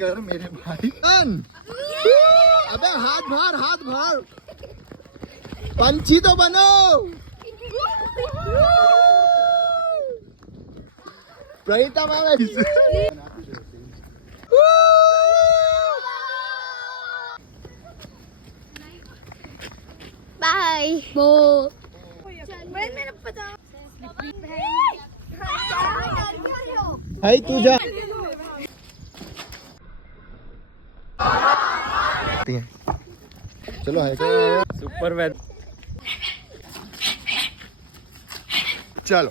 कर मेरे भाई। अबे हाथ भार पंछी तो बनो। प्रीतम बाय वो हाय तू जा। चलो हाय सुपर मैन। चलो